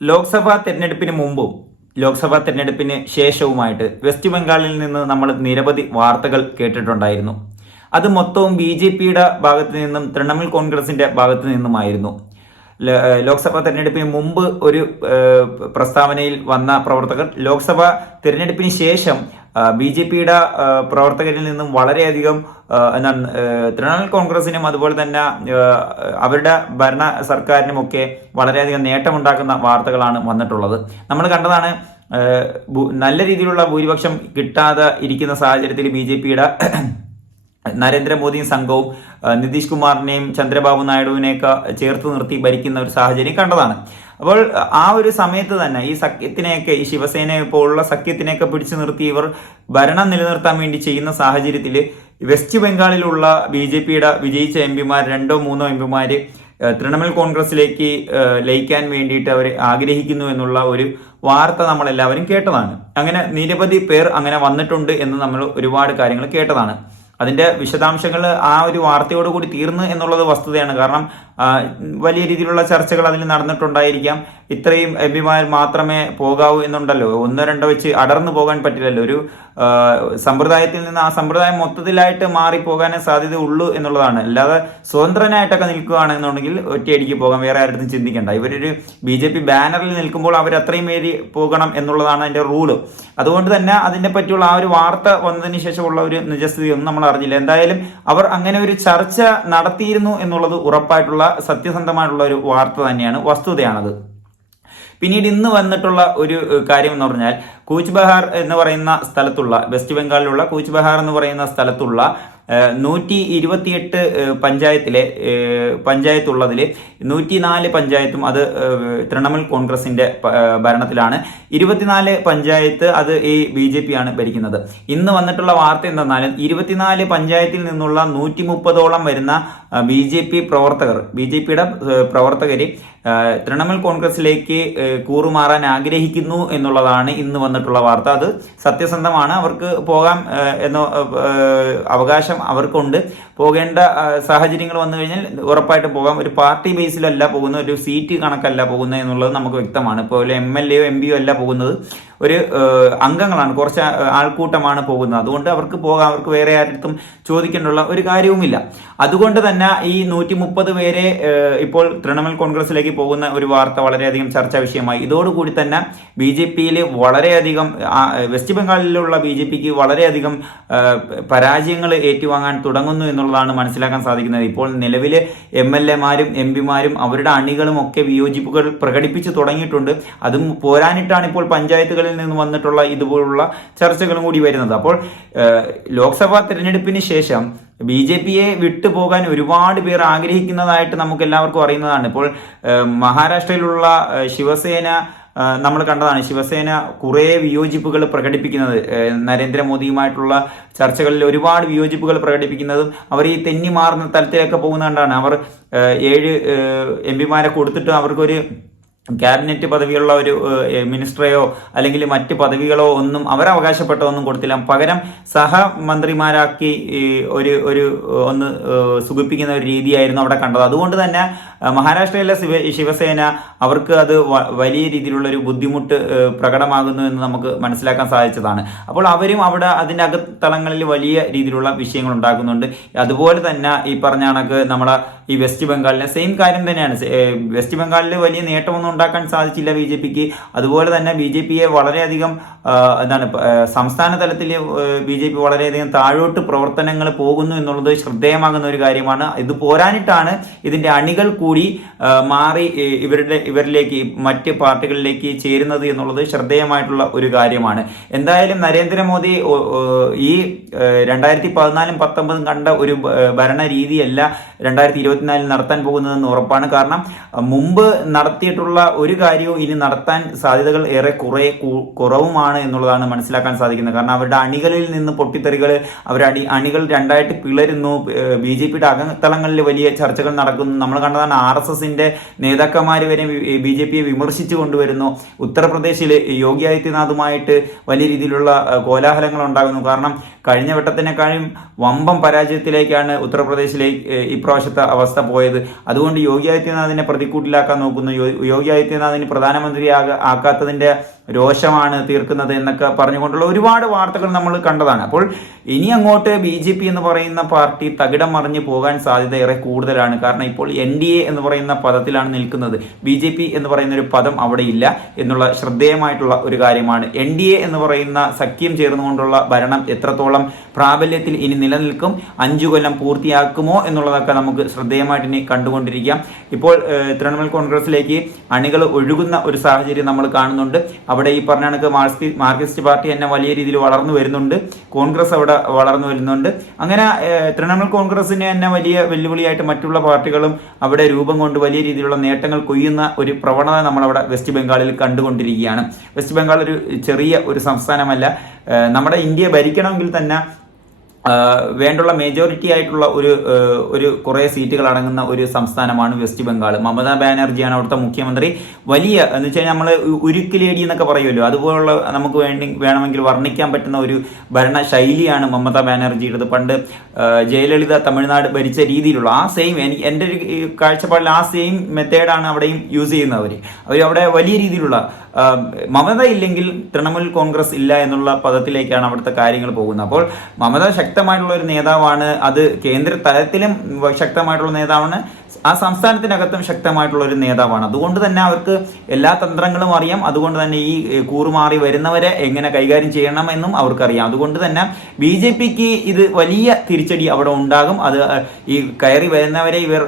ലോക്സഭാ തെരഞ്ഞെടുപ്പിന് മുമ്പും ലോക്സഭാ തെരഞ്ഞെടുപ്പിന് ശേഷവുമായിട്ട് വെസ്റ്റ് ബംഗാളിൽ നിന്ന് നമ്മൾ നിരവധി വാർത്തകൾ കേട്ടിട്ടുണ്ടായിരുന്നു. അത് മൊത്തവും ബി ജെ പിയുടെ ഭാഗത്തു നിന്നും തൃണമൂൽ കോൺഗ്രസിന്റെ ഭാഗത്തു നിന്നുമായിരുന്നു. ലോക്സഭാ തെരഞ്ഞെടുപ്പിന് മുമ്പ് ഒരു പ്രസ്താവനയിൽ വന്ന പ്രവർത്തകർ ലോക്സഭാ തെരഞ്ഞെടുപ്പിന് ശേഷം ബി ജെ പിയുടെ പ്രവർത്തകരിൽ നിന്നും വളരെയധികം എന്താണ് തൃണമൂൽ കോൺഗ്രസിനും അതുപോലെ തന്നെ അവരുടെ ഭരണ സർക്കാരിനുമൊക്കെ വളരെയധികം നേട്ടമുണ്ടാക്കുന്ന വാർത്തകളാണ് വന്നിട്ടുള്ളത്. നമ്മൾ കണ്ടതാണ് നല്ല രീതിയിലുള്ള ഭൂരിപക്ഷം കിട്ടാതെ ഇരിക്കുന്ന സാഹചര്യത്തിൽ ബി ജെ പിയുടെ നരേന്ദ്രമോദിയും സംഘവും നിതീഷ് കുമാറിനെയും ചന്ദ്രബാബു നായിഡുവിനെയൊക്കെ ചേർത്ത് നിർത്തി ഭരിക്കുന്ന ഒരു സാഹചര്യം കണ്ടതാണ്. അപ്പോൾ ആ ഒരു സമയത്ത് തന്നെ ഈ സഖ്യത്തിനെയൊക്കെ ഈ ശിവസേന പോലുള്ള സഖ്യത്തിനെയൊക്കെ പിടിച്ചു നിർത്തി ഇവർ ഭരണം നിലനിർത്താൻ വേണ്ടി ചെയ്യുന്ന സാഹചര്യത്തിൽ വെസ്റ്റ് ബംഗാളിലുള്ള ബി ജെ പിയുടെ വിജയിച്ച എം പിമാർ രണ്ടോ മൂന്നോ എം പിമാർ തൃണമൂൽ കോൺഗ്രസിലേക്ക് ലയിക്കാൻ വേണ്ടിയിട്ട് അവർ ആഗ്രഹിക്കുന്നു എന്നുള്ള ഒരു വാർത്ത നമ്മൾ എല്ലാവരും കേട്ടതാണ്. അങ്ങനെ നിരവധി പേർ അങ്ങനെ വന്നിട്ടുണ്ട് എന്ന് നമ്മൾ ഒരുപാട് കാര്യങ്ങൾ കേട്ടതാണ്. അതിന്റെ വിശദാംശങ്ങൾ ആ ഒരു വാർത്തയോട് കൂടി തീർന്നു എന്നുള്ളത് വസ്തുതയാണ്. കാരണം വലിയ രീതിയിലുള്ള ചർച്ചകൾ അതിൽ നടന്നിട്ടുണ്ടായിരിക്കാം. ഇത്രയും എം പിമാർ മാത്രമേ പോകാവൂ എന്നുണ്ടല്ലോ. ഒന്നോ രണ്ടോ വെച്ച് അടർന്നു പോകാൻ പറ്റില്ലല്ലോ. ഒരു സമ്പ്രദായത്തിൽ നിന്ന് ആ സമ്പ്രദായം മൊത്തത്തിലായിട്ട് മാറി പോകാനേ സാധ്യത ഉള്ളൂ എന്നുള്ളതാണ്. അല്ലാതെ സ്വതന്ത്രനായിട്ടൊക്കെ നിൽക്കുകയാണെന്നുണ്ടെങ്കിൽ ഒറ്റയടിക്ക് പോകാം. വേറെ ആരുടെ ചിന്തിക്കേണ്ട. ഇവരൊരു ബി ജെ പി ബാനറിൽ നിൽക്കുമ്പോൾ അവർ അത്രയും പേര് പോകണം എന്നുള്ളതാണ് അതിന്റെ റൂൾ. അതുകൊണ്ട് തന്നെ അതിനെ പറ്റിയുള്ള ആ ഒരു വാർത്ത വന്നതിന് ശേഷമുള്ള ഒരു നിജസ്ഥിതി ഒന്നും നമ്മൾ അറിഞ്ഞില്ല. എന്തായാലും അവർ അങ്ങനെ ഒരു ചർച്ച നടത്തിയിരുന്നു എന്നുള്ളത് ഉറപ്പായിട്ടുള്ള സത്യസന്ധമായിട്ടുള്ള ഒരു വാർത്ത തന്നെയാണ് വസ്തുതയാണത്. പിന്നീട് ഇന്ന് വന്നിട്ടുള്ള ഒരു കാര്യം എന്ന് പറഞ്ഞാൽ കൂച്ച് ബഹാർ എന്ന് പറയുന്ന സ്ഥലത്തുള്ള വെസ്റ്റ് ബംഗാളിലുള്ള കൂച്ച് ബഹാർ എന്ന് പറയുന്ന സ്ഥലത്തുള്ള നൂറ്റി ഇരുപത്തിയെട്ട് പഞ്ചായത്തിലെ പഞ്ചായത്തുള്ളതിൽ നൂറ്റിനാല് പഞ്ചായത്തും അത് തൃണമൂൽ കോൺഗ്രസിന്റെ ഭരണത്തിലാണ്. ഇരുപത്തിനാല് പഞ്ചായത്ത് അത് ഈ ബി ജെ പി ആണ് ഭരിക്കുന്നത്. ഇന്ന് വന്നിട്ടുള്ള വാർത്ത എന്തെന്നാലും ഇരുപത്തിനാല് പഞ്ചായത്തിൽ നിന്നുള്ള നൂറ്റി മുപ്പതോളം വരുന്ന ബി ജെ പി പ്രവർത്തകർ ബി ജെ പിയുടെ പ്രവർത്തകർ തൃണമൂൽ കോൺഗ്രസിലേക്ക് കൂറുമാറാൻ ആഗ്രഹിക്കുന്നു എന്നുള്ളതാണ് ഇന്ന് വന്നിട്ടുള്ള വാർത്ത. അത് സത്യസന്ധമാണ്. അവർക്ക് പോകാം എന്ന അവകാശം അവർക്കുണ്ട്. പോകേണ്ട സാഹചര്യങ്ങൾ വന്നു കഴിഞ്ഞാൽ ഉറപ്പായിട്ട് പോകാം. ഒരു പാർട്ടി ബേസിലല്ല പോകുന്നത് ഒരു സീറ്റ് കണക്കല്ല പോകുന്നത് എന്നുള്ളത് നമുക്ക് വ്യക്തമാണ്. ഇപ്പോൾ എം എൽ എയോ എം പിയോ അല്ല പോകുന്നത്. ഒരു അംഗങ്ങളാണ്. കുറച്ച് ആൾക്കൂട്ടമാണ് പോകുന്നത്. അതുകൊണ്ട് അവർക്ക് പോകാം. അവർക്ക് വേറെ ആരുടെ ചോദിക്കേണ്ടുള്ള ഒരു കാര്യവുമില്ല. അതുകൊണ്ട് തന്നെ ഈ നൂറ്റി മുപ്പത് പേരെ ഇപ്പോൾ തൃണമൂൽ കോൺഗ്രസിലേക്ക് പോകുന്ന ഒരു വാർത്ത വളരെയധികം ചർച്ചാ വിഷയമായി. ഇതോടുകൂടി തന്നെ ബി ജെ പിയിൽ വളരെയധികം വെസ്റ്റ് ബംഗാളിലുള്ള ബി ജെ പിക്ക് വളരെയധികം പരാജയങ്ങൾ ഏറ്റുവാങ്ങാൻ തുടങ്ങുന്നു എന്നുള്ളതാണ് മനസ്സിലാക്കാൻ സാധിക്കുന്നത്. ഇപ്പോൾ നിലവിലെ എം എൽ എമാരും എം പിമാരും അവരുടെ അണികളും ഒക്കെ വിയോജിപ്പുകൾ പ്രകടിപ്പിച്ചു തുടങ്ങിയിട്ടുണ്ട്. അതും പോരാനിട്ടാണ് ഇപ്പോൾ പഞ്ചായത്തുകളിൽ നിന്ന് വന്നിട്ടുള്ള ഇതുപോലുള്ള ചർച്ചകളും കൂടി വരുന്നത്. അപ്പോൾ ലോക്സഭാ തിരഞ്ഞെടുപ്പിന് ശേഷം ബി ജെ പിയെ വിട്ടുപോകാൻ ഒരുപാട് പേർ ആഗ്രഹിക്കുന്നതായിട്ട് നമുക്ക് എല്ലാവർക്കും അറിയുന്നതാണ്. ഇപ്പോൾ മഹാരാഷ്ട്രയിലുള്ള ശിവസേന നമ്മൾ കണ്ടതാണ്. ശിവസേന കുറേ വിയോജിപ്പുകൾ പ്രകടിപ്പിക്കുന്നത്. നരേന്ദ്രമോദിയുമായിട്ടുള്ള ചർച്ചകളിൽ ഒരുപാട് വിയോജിപ്പുകൾ പ്രകടിപ്പിക്കുന്നതും അവർ ഈ തെന്നി മാറുന്ന തലത്തിലൊക്കെ പോകുന്നതുകൊണ്ടാണ്. അവർ ഏഴ് എം പിമാരെ കൊടുത്തിട്ട് അവർക്കൊരു ക്യാബിനറ്റ് പദവിയുള്ള ഒരു മിനിസ്റ്ററെയോ അല്ലെങ്കിൽ മറ്റ് പദവികളോ ഒന്നും അവർ അവകാശപ്പെട്ടതൊന്നും കൊടുത്തില്ല. പകരം സഹമന്ത്രിമാരാക്കി ഒരു ഒരു ഒന്ന് സുഖിപ്പിക്കുന്ന ഒരു രീതിയായിരുന്നു അവിടെ കണ്ടത്. അതുകൊണ്ട് തന്നെ മഹാരാഷ്ട്രയിലെ ശിവ ശിവസേന അവർക്ക് അത് വലിയ രീതിയിലുള്ള ഒരു ബുദ്ധിമുട്ട് പ്രകടമാകുന്നു എന്ന് നമുക്ക് മനസ്സിലാക്കാൻ സാധിച്ചതാണ്. അപ്പോൾ അവരും അവിടെ അതിന്റെ അകത്തളങ്ങളിൽ വലിയ രീതിയിലുള്ള വിഷയങ്ങൾ ഉണ്ടാക്കുന്നുണ്ട്. അതുപോലെ തന്നെ ഈ പറഞ്ഞ കണക്ക് നമ്മളെ ഈ വെസ്റ്റ് ബംഗാളിലെ സെയിം കാര്യം തന്നെയാണ്. വെസ്റ്റ് ബംഗാളിൽ വലിയ നേട്ടമൊന്നും ഉണ്ടാക്കാൻ സാധിച്ചില്ല ബി ജെ പിക്ക്. അതുപോലെ തന്നെ ബി ജെ പിയെ വളരെയധികം എന്താണ് സംസ്ഥാന തലത്തിൽ ബി ജെ പി വളരെയധികം താഴോട്ട് പ്രവർത്തനങ്ങൾ പോകുന്നു എന്നുള്ളത് ശ്രദ്ധേയമാകുന്ന ഒരു കാര്യമാണ്. ഇത് പോരാനിട്ടാണ് ഇതിന്റെ അണികൾ കൂടി മാറി ഇവരുടെ ഇവരിലേക്ക് മറ്റ് പാർട്ടികളിലേക്ക് ചേരുന്നത് എന്നുള്ളത് ശ്രദ്ധേയമായിട്ടുള്ള ഒരു കാര്യമാണ്. എന്തായാലും നരേന്ദ്രമോദി ഈ രണ്ടായിരത്തി പതിനാലും പത്തൊമ്പതും കണ്ട ഒരു ഭരണ രീതിയല്ല രണ്ടായിരത്തി ഇരുപത്തിനാലിൽ നടത്താൻ പോകുന്നതെന്ന് ഉറപ്പാണ്. കാരണം മുമ്പ് നടത്തിയിട്ടുള്ള ഒരു കാര്യവും ഇനി നടത്താൻ സാധ്യതകൾ ഏറെ കുറെ കുറവുമാണ് എന്നുള്ളതാണ് മനസ്സിലാക്കാൻ സാധിക്കുന്നത്. കാരണം അവരുടെ അണികളിൽ നിന്ന് പൊട്ടിത്തെറികൾ അവരുടെ അണി അണികൾ രണ്ടായിട്ട് പിളരുന്നു. ബി ജെ പിയുടെ അകത്തളങ്ങളിൽ വലിയ ചർച്ചകൾ നടക്കുന്നു. നമ്മൾ കണ്ടതാണ് ആർ എസ് എസിന്റെ നേതാക്കന്മാർ വരെ ബി ജെ പിയെ വിമർശിച്ചു കൊണ്ടുവരുന്നു. ഉത്തർപ്രദേശിൽ യോഗി ആദിത്യനാഥുമായിട്ട് വലിയ രീതിയിലുള്ള കോലാഹലങ്ങൾ ഉണ്ടാകുന്നു. കാരണം കഴിഞ്ഞ വട്ടത്തിനേക്കാളും വമ്പം പരാജയത്തിലേക്കാണ് ഉത്തർപ്രദേശിലെ ഇപ്രാവശ്യത്തെ അവസ്ഥ പോയത്. അതുകൊണ്ട് യോഗി ആദിത്യനാഥിനെ പ്രതിക്കൂട്ടിലാക്കാൻ നോക്കുന്നു. യോഗി ആദിത്യനാഥിന് പ്രധാനമന്ത്രി ആക്കാത്തതിന്റെ രോഷമാണ് തീർക്കുന്നത് എന്നൊക്കെ പറഞ്ഞുകൊണ്ടുള്ള ഒരുപാട് വാർത്തകൾ നമ്മൾ കണ്ടതാണ്. അപ്പോൾ ഇനി അങ്ങോട്ട് ബി ജെ പി എന്ന് പറയുന്ന പാർട്ടി തകിടം മറിഞ്ഞു പോകാൻ സാധ്യത ഏറെ കൂടുതലാണ്. കാരണം ഇപ്പോൾ എൻ ഡി എ എന്ന് പറയുന്ന പദത്തിലാണ് നിൽക്കുന്നത്. ബി ജെ പി എന്ന് പറയുന്ന ഒരു പദം അവിടെ ഇല്ല എന്നുള്ള ശ്രദ്ധേയമായിട്ടുള്ള ഒരു കാര്യമാണ്. എൻ ഡി എ എന്ന് പറയുന്ന സഖ്യം ചേർന്നുകൊണ്ടുള്ള ഭരണം എത്രത്തോളം പ്രാബല്യത്തിൽ ഇനി നിലനിൽക്കും അഞ്ചു കൊല്ലം പൂർത്തിയാക്കുമോ എന്നുള്ളതൊക്കെ നമുക്ക് ശ്രദ്ധേയമായിട്ട് ഇനി കണ്ടുകൊണ്ടിരിക്കാം. ഇപ്പോൾ തൃണമൂൽ കോൺഗ്രസിലേക്ക് അണികൾ ഒഴുകുന്ന ഒരു സാഹചര്യം നമ്മൾ കാണുന്നുണ്ട്. അവിടെ ഈ പറഞ്ഞ കണക്ക് മാർക്സി മാർക്സിസ്റ്റ് പാർട്ടി തന്നെ വലിയ രീതിയിൽ വളർന്നു വരുന്നുണ്ട്. കോൺഗ്രസ് അവിടെ വളർന്നു വരുന്നുണ്ട്. അങ്ങനെ തൃണമൂൽ കോൺഗ്രസിന് തന്നെ വലിയ വെല്ലുവിളിയായിട്ട് മറ്റുള്ള പാർട്ടികളും അവിടെ രൂപം കൊണ്ട് വലിയ രീതിയിലുള്ള നേട്ടങ്ങൾ കൊയ്യുന്ന ഒരു പ്രവണത നമ്മളവിടെ വെസ്റ്റ് ബംഗാളിൽ കണ്ടുകൊണ്ടിരിക്കുകയാണ്. വെസ്റ്റ് ബംഗാൾ ഒരു ചെറിയ ഒരു സംസ്ഥാനമല്ല. നമ്മുടെ ഇന്ത്യ ഭരിക്കണമെങ്കിൽ തന്നെ വേണ്ടുള്ള മേജോറിറ്റി ആയിട്ടുള്ള ഒരു ഒരു കുറേ സീറ്റുകൾ അടങ്ങുന്ന ഒരു സംസ്ഥാനമാണ് വെസ്റ്റ് ബംഗാൾ മമതാ ബാനർജിയാണ് അവിടുത്തെ മുഖ്യമന്ത്രി. വലിയ എന്ന് വെച്ചാൽ നമ്മൾ ഉരുക്കിലേടി എന്നൊക്കെ പറയുമല്ലോ. അതുപോലുള്ള നമുക്ക് വേണ്ടി വേണമെങ്കിൽ വർണിക്കാൻ പറ്റുന്ന ഒരു ഭരണ ശൈലിയാണ് മമതാ ബാനർജിയുടേത്. പണ്ട് ജയലളിത തമിഴ്നാട് ഭരിച്ച രീതിയിലുള്ള ആ സെയിം എനിക്ക് എന്റെ ഒരു കാഴ്ചപ്പാടിൽ ആ സെയിം മെത്തേഡാണ് അവിടെയും യൂസ് ചെയ്യുന്നത് അവർ അവർ അവിടെ വലിയ രീതിയിലുള്ള മമത ഇല്ലെങ്കിൽ തൃണമൂൽ കോൺഗ്രസ് ഇല്ല എന്നുള്ള പദത്തിലേക്കാണ് അവിടുത്തെ കാര്യങ്ങൾ പോകുന്നത്. അപ്പോൾ മമത ശക്തമായിട്ടുള്ള ഒരു നേതാവാണ് അത് കേന്ദ്ര തലത്തിലും ശക്തമായിട്ടുള്ള നേതാവാണ്. ആ സംസ്ഥാനത്തിനകത്തും ശക്തമായിട്ടുള്ള ഒരു നേതാവാണ്. അതുകൊണ്ട് തന്നെ അവർക്ക് എല്ലാ തന്ത്രങ്ങളും അറിയാം. അതുകൊണ്ട് തന്നെ ഈ കൂറുമാറി വരുന്നവരെ എങ്ങനെ കൈകാര്യം ചെയ്യണം എന്നും അവർക്കറിയാം. അതുകൊണ്ട് തന്നെ ബി ജെ പിക്ക് ഇത് വലിയ തിരിച്ചടി അവിടെ ഉണ്ടാകും. അത് ഈ കയറി വരുന്നവരെ ഇവർ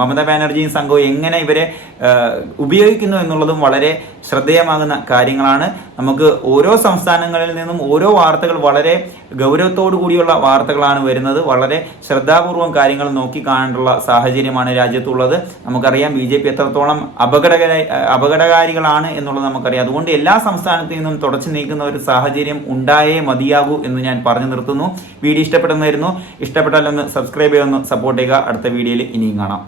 മമത ബാനർജിയും സംഘവും എങ്ങനെ ഇവരെ ഉപയോഗിക്കുന്നു എന്നുള്ളതും വളരെ ശ്രദ്ധേയമാകുന്ന കാര്യങ്ങളാണ്. നമുക്ക് ഓരോ സംസ്ഥാനങ്ങളിൽ നിന്നും ഓരോ വാർത്തകൾ വളരെ ഗൗരവത്തോടു കൂടിയുള്ള വാർത്തകളാണ് വരുന്നത്. വളരെ ശ്രദ്ധാപൂർവം കാര്യങ്ങൾ നോക്കി കാണേണ്ടുള്ള സാഹചര്യമാണ് രാജ്യത്തുള്ളത്. നമുക്കറിയാം ബി ജെ പി എത്രത്തോളം അപകടകര അപകടകാരികളാണ് എന്നുള്ളത് നമുക്കറിയാം. അതുകൊണ്ട് എല്ലാ സംസ്ഥാനത്തു നിന്നും തുടച്ചു നീക്കുന്ന ഒരു സാഹചര്യം ഉണ്ടായേ മതിയാകൂ എന്ന് ഞാൻ പറഞ്ഞു നിർത്തുന്നു. വീഡിയോ ഇഷ്ടപ്പെടുന്നതായിരുന്നു ഇഷ്ടപ്പെട്ടാലൊന്ന് സബ്സ്ക്രൈബ് ചെയ്തൊന്ന് സപ്പോർട്ട് ചെയ്യുക. അടുത്ത വീഡിയോയിൽ ഇനിയും കാണാം.